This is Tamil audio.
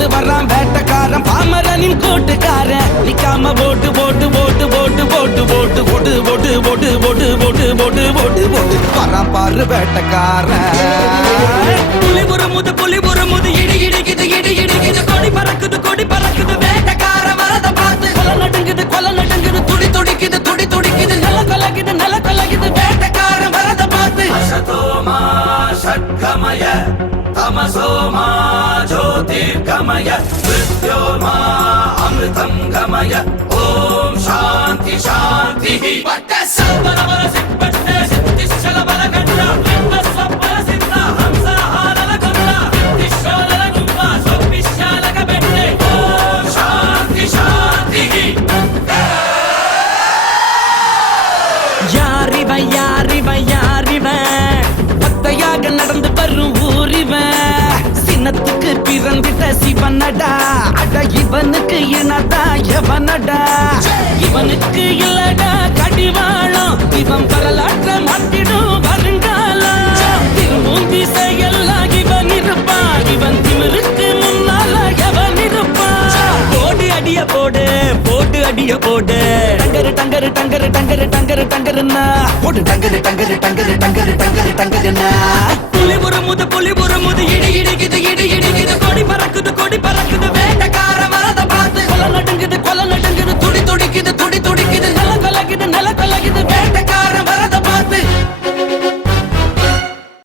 நடந்து வர்றான் வேட்டக்காரன் பாமரனின் கூட்டுக்காரன் நிக்காம போட்டு போட்டு போட்டு போட்டு போட்டு போட்டு போட்டு போட்டு போட்டு போட்டு போட்டு போட்டு போட்டு போட்டு வர்றான் பாரு வேட்டக்காரன் புலி புறமுது இடி இடிக்குது இடி இடிக்குது கொடி பறக்குது வேட்டக்காரன் வரத பார்த்து கொலை நடுங்குது துடி துடிக்குது நல கலகுது வேட்டக்காரன் வரத பார்த்து அசதோமா ஷட்கமய தமசோமா ज्योतिर्गमय मृत्योर्मा अमृतं गमय ओम शांति शांति पट्ट सर्वनवर सिपट्ट सिद्धिश्चल बलगण्ड विश्वस्वप्न सिद्ध हंसा हालल गण्ड विश्वलल गुम्बा स्वपिश्चालक बेट्टे ओम शांति शांति யாரிவன் பத்தையாக நடந்து வரும் ஊரிவன் சின்னத்துக்கு பிறந்திட்ட சிவனடா அட இவனுக்கு இனதா எவனடா இவனுக்கு இல்லடா கடிவாளம் இவன் வரலாற்ற மாட்டிடும் வருங்காலம் திரும்பும் திசையெல்லாம் இவன் இருப்பான் இவன் திமிருக்கு முன்னால எவன் இருப்பான் போடு அடிய போடு போட்டு அடிய போடு டங்கரு டங்கரு டங்கரு டங்கரு டங்கரு டங்கருன்னா போடு டங்கரு டங்கரு டங்கரு டங்கரு டங்கரு டங்கருன்னா புலி புறமுது இடி இடிக்குது கொடி பறக்குது வேட்டக்கார வரத பார்த்து கொலை நடுங்குது துடி துடிக்குது